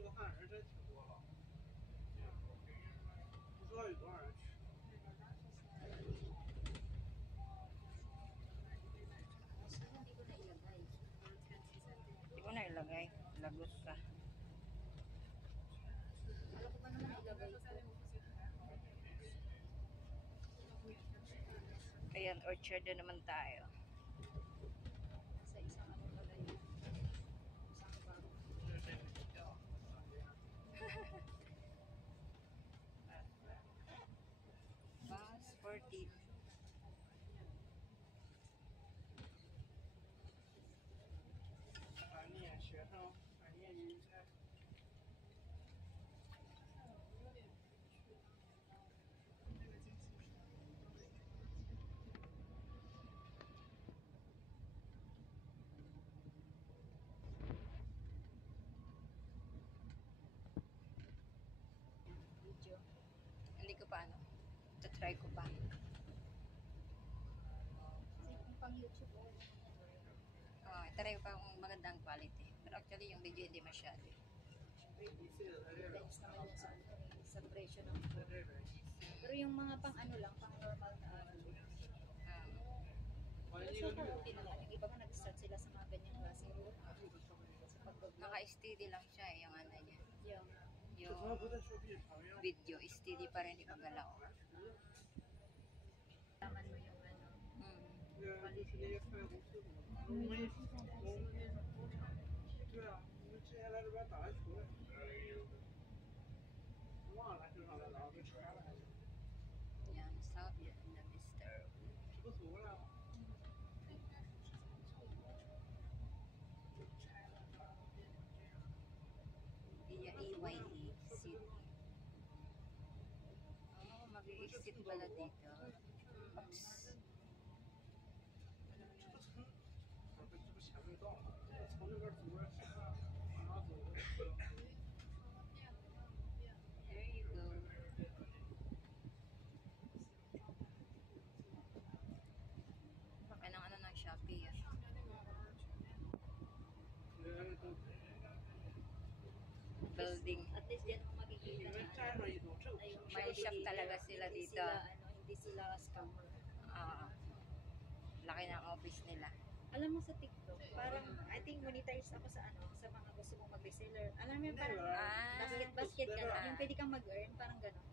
吃个饭人真挺多了，不知道有多少人去。Hindi ko na ilagay. Hindi ko na ilagay. Lagot ka. Alam ko pa naman ilagay ko. Ayan, orchard na naman tayo. Sa isang ano pala yun. Isang baro. Bus 14.念学生，念人才。Video. Hindi ko pa ano. Try ko pa. Kasi kung pang YouTube o Try ko pa kung magandang quality. Pero actually yung video hindi masyado. depends naman yun sa presyo ng phone. Pero yung mga pang ano lang, pang normal na ano. So far okay naman. Yung iba nga nag-start sila sa mga ganyang klaseng sa pag-vlog. Naka-steady lang siya yung ano niya. Yung Yung video, steady pa rin ipagalaw. laman mo yung ano. 就是那些饭公司对啊，我们之前来这边打篮球的，忘了篮球场在哪，被拆了还是？ Yan, South Vietnamese style. 这不走了。 Via AYE City. Mag-i-exit pala dito. Oops. 这不前面到了，从那边走着，往哪走？ There you go. Baka ng ano ng Shopee ah. Building. At least yan ang makikita na. 站上一走，正 May shop talaga sila Hindi dito. sila, ano, hindi sila scammer. Laki ng office nila. Alam mo sa TikTok, parang I think monetize ako sa ano, sa mga gusto mong mag-reseller. Alam mo yung parang basket ka lang, yung pwede kang mag-earn, parang gano'n.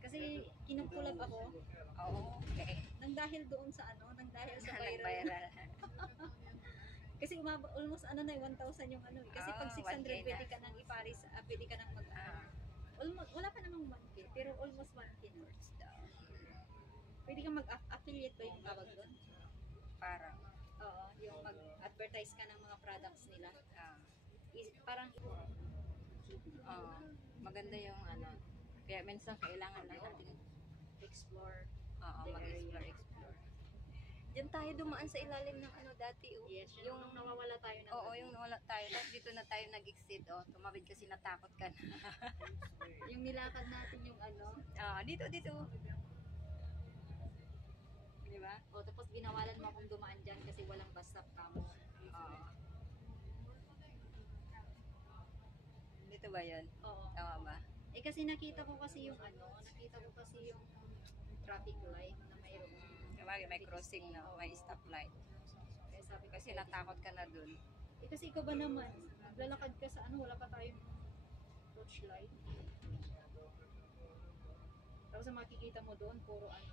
Kasi kinukulab ako Oh, okay. nang dahil doon sa ano, nang dahil sa viral. Nag-viral. Kasi almost ano na 1,000 yung ano. Kasi pag 600 1K na. pwede ka nang iparis, pwede ka nang mag almost, wala pa namang 1K, pero almost 1K na. Pwede kang mag-affiliate ba yung tawag doon? Parang. Oo, yung mag-advertise ka ng mga products nila. Parang Maganda yung ano. Kaya minsan kailangan lang natin explore. mag-explore. Diyan tayo dumaan sa ilalim ng ano dati. Yes, yung nawawala tayo ng yung nawala tayo. Tapos dito na tayo nag-exit. Tumawid kasi natakot ka na. yung nilakad natin yung ano. Dito. Di ba? Tapos binawalan mo akong dumaan dyan kasi walang bus stop kamo. Dito ba yun? Oo. Tama ba? Kasi nakita ko kasi yung traffic light na mayroon. May crossing na, may stoplight. Kaya sabi ko, Kasi natakot ka na dun. kasi ikaw ba naman, naglalakad ka sa ano, wala pa tayong torch light. Tapos ang makikita mo doon, puro ano,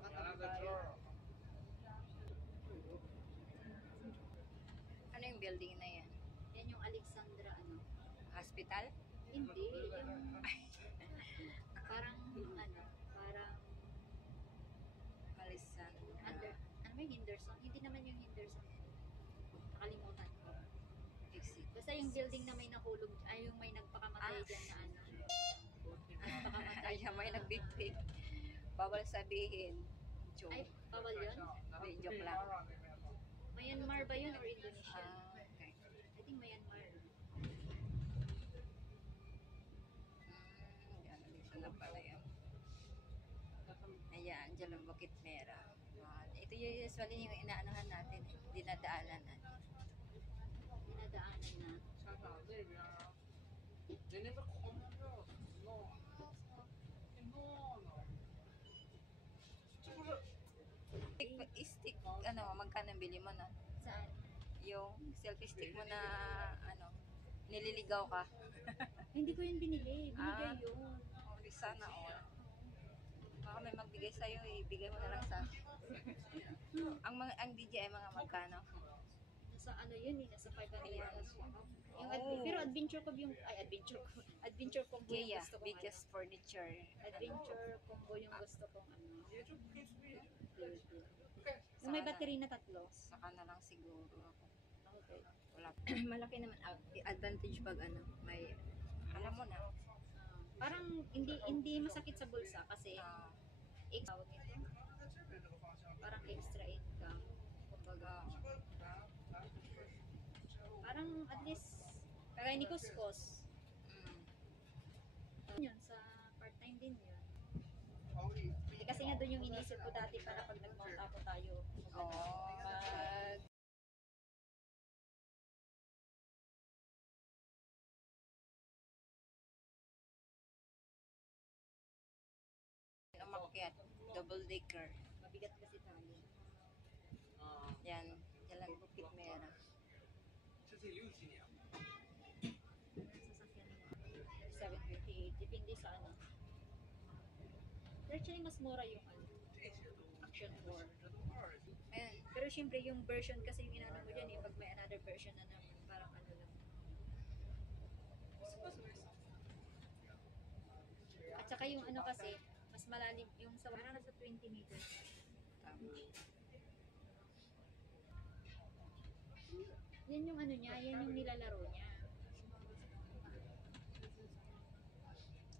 nakatabi tayo. Ano yung building na yan? Yan yung Alexandra ano. Hospital? Hindi, yung parang Alexandra. ano ba yung Henderson? Hindi naman yung Henderson. Nakalimutan ko. Exit. Basta yung building na may nahulog, yung may nagpakamatay dyan na ano. Nagpakamatay. May nagbigti. Bawal sabihin. Joke. Ay, bawal yun? Hindi, joke lang. Myanmar ba yun or Indonesia? Okay. I think Myanmar. Yan, dito na pala yan. Ayan, dyan ang Bukit Mera. Ito yung usually yung inaanohan natin, dinadaanan natin. Dinadaanan na. 那个狂飙弄，你弄呢？这不是 Stick, ano, magkano bili mo na? Saan? Yung selfie stick mo na, ano, nililigaw ka. Hindi ko yun binili. Binigay Ah. yun. Oh, di sana all. Baka may magbigay sa'yo, ibigay mo na lang sa... ang DJI mga magkano? Nasa ano yun eh, nasa 500 Ayan. plus yun. Yung Oh. pero adventure combo yung, adventure combo yung Kaya, gusto kong biggest furniture. adventure combo yung gusto kong ano. 也就可以随便。 Yung may battery na 3. Saka na lang siguro ako. Okay. Wala. Malaki naman advantage pag ano, may, alam mo na. Parang hindi masakit sa bulsa kasi ah, tawag nito, parang extra income. Kumbaga, parang at least kagaya ni Kuskus. Yun, sa part-time din yun. Kasi nga doon yung iniisip ko dati para pag nag-mount ako tayo. Oo. Pag umakyat, double decker. mabigat kasi tayo. Yan, Jalan Bukit Merah. 这是60年。 Sasakyan mo. 758. Depende sa ano. Pero actually, mas mura yung ano, Action 4. Ayan, Pero syempre, yung version kasi yung inano mo dyan eh, pag may another version na naman, parang ano lang. At saka yung ano kasi, mas malalim, yung sa parang nasa 20 meters. tama. Yan yung ano niya, yan yung nilalaro niya.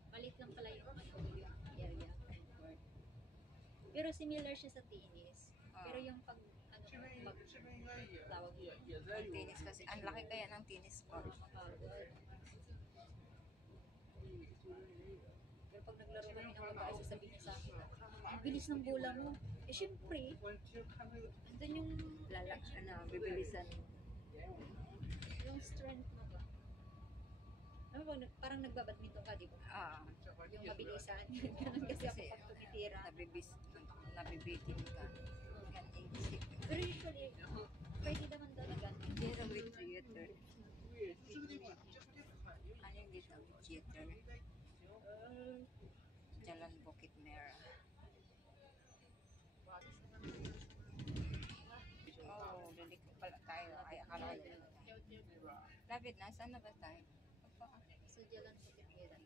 Palit lang pala yung ano, yung area. Pero similar siya sa tennis. Pero yung pag, ano, 这边 pag 这边应该也 tawag yun. 也在 Ang 有。 tennis kasi, ang laki kaya ng tennis court. Pero pag naglaro kami ng babae, sasabihin niya sa akin, ang bilis ng bola mo. Eh, syempre, 我其实看那个 andun yung, Ano, bibilisan. yung strength mo ba? Ano ba, parang nagbabadminton ka, di ba? Ah, Yung mabilisan. Ganun kasi ako pag tumitira. nabibitin ka. Yan, isip. Pero usually, pwede naman talaga. Dito with theater. 对，就这个地方，这个地方很有 Ano yung dito with theater? Jalan Bukit Merah. Oh, liliko pala tayo. Ay, akala ko yun. David, nasaan na ba tayo? So, Jalan Bukit-Merah.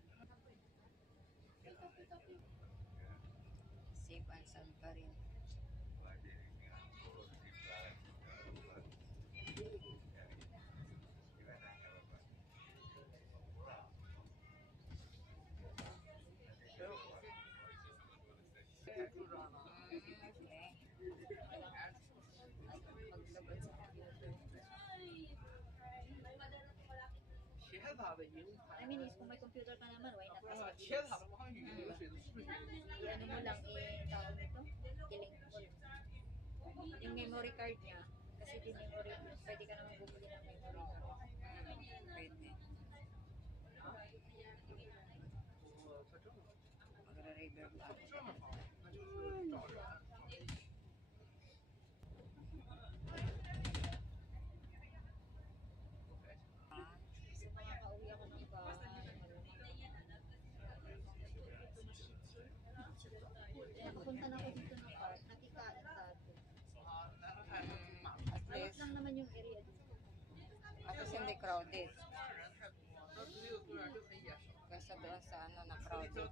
Safe and sound pa rin. Okay. Maglaban sa computer. 铁塔的银牌 I，mean, kung may computer ka naman, why not? 不 Mas 是 mabilis. 铁塔的王宇流水的是不是？ I-ano mo lang, tawag nito, killing mo. Yung memory card niya, kasi din memory, pwede ka naman bumili ng memory card. Pwede. 我可这么 Magra-river ba? 这么好，那就是找人。 Ah, So, makakauwi ako ng bahay. Nakapunta na ako dito ng park, nakikain tayo. at Alat least, lang naman yung area dito. at least hindi crowded. 人太多，那独立的公园就很野生， Kaysa doon sa ano na crowded.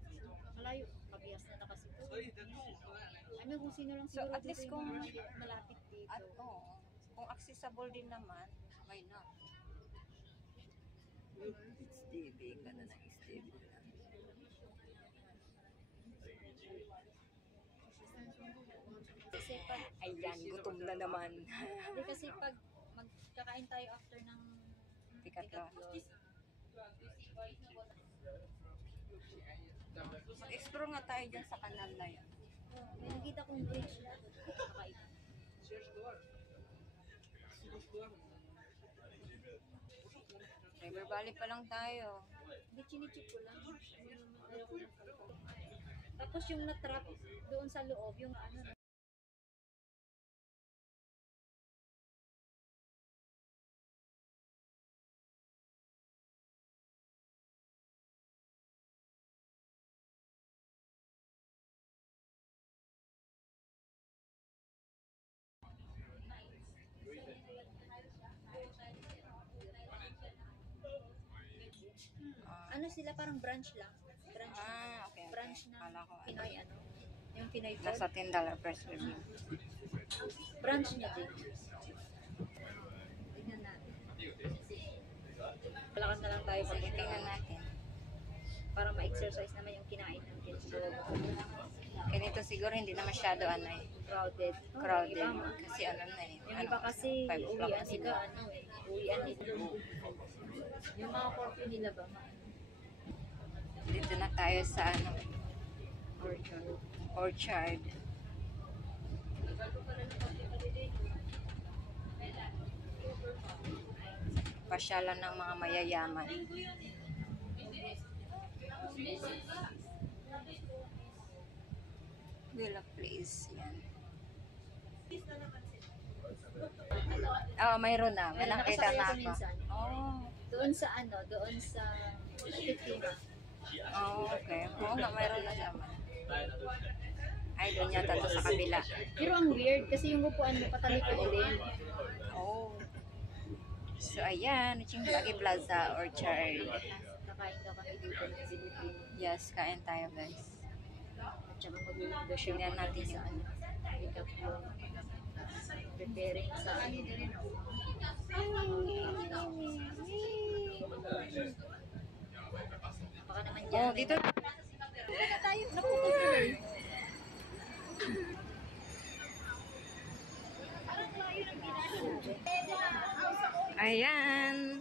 Malayo, kabihas na kasi ito.所以得动回来那个。 I mean, kung sino lang So, siguro at dito least yung kung- mga malapit dito. At oo, kung accessible din naman, why not? STV ka na ng STV na. Kasi pag, Ayan, gutom na naman. hindi kasi pag magkakain tayo after ng Decathlon. Mag-explore nga tayo dyan sa kanal na yun. May nakita kong bridge na kakaiba. 其实多少？四个车什么的，不是红的， River Valley pa lang tayo. Di chinichip ko lang. Ayaw ko ng cellphone. Tapos yung na-trap doon sa loob, yung ano, ano sila parang branch lang. Branch, Okay. branch na Kala ko, Pinoy ano. Yung Pinoy food. nasa $10 press review. Branch niya din. Tingnan natin. Palakan na lang tayo sa Sige, tingnan natin. para ma-exercise naman yung kinain natin. Ganito siguro hindi na masyado ano eh. Crowded. Crowded. Yung iba, Kasi ano na eh. yung iba kasi 5 o'clock uwian na nila, sila. ano eh. Uwian nila. Yung mga curfew nila ba? Dito na tayo sa ano, Orchard. Orchard. Pasyalan ng mga mayayaman. Villa Place. Yan. Mayroon na. May Ayun, nakita nakasakay na ako ako. minsan. Oh. Doon sa ano, doon sa Titima. Okay. Oo nga, mayroon na naman. Ay, doon yata to sa kabila. Pero ang weird kasi yung upuan mo patalikod din. Oh. So, ayan. Lagi Plaza, Orchard. Nakain daw kami dito ng Pilipino. Yes, kain tayo, guys. At saka mag-negotiate Tingnan natin sa ano. Pick up yung preparing sa ano. Baka naman dyan. Oh, dito. Dito tayo. Napunta sila eh. Ayan.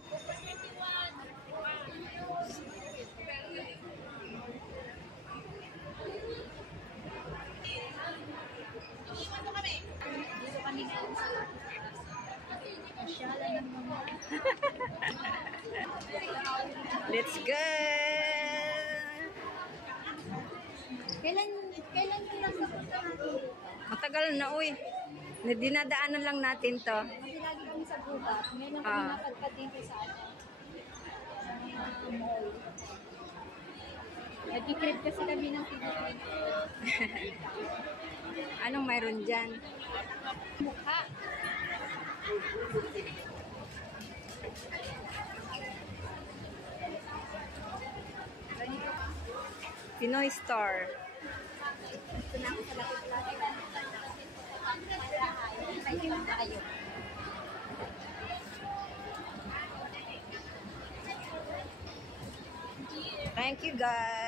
Dito kami ngayon sa pasyalan ng mga Let's go! Kailan lang napunta natin? Matagal na, uy. Dinadaanan lang natin to. Kasi lagi kami sa gubat. Ngayon lang Ah. kami napadpad dito sa ano. Sa mga mall. Nag-crib kasi kami ng Pilipino. Anong mayroon dyan? Mukha. Pinoy Store. Gusto na ako sa lapit-lapit. Ayun, ayun. Thank you, guys.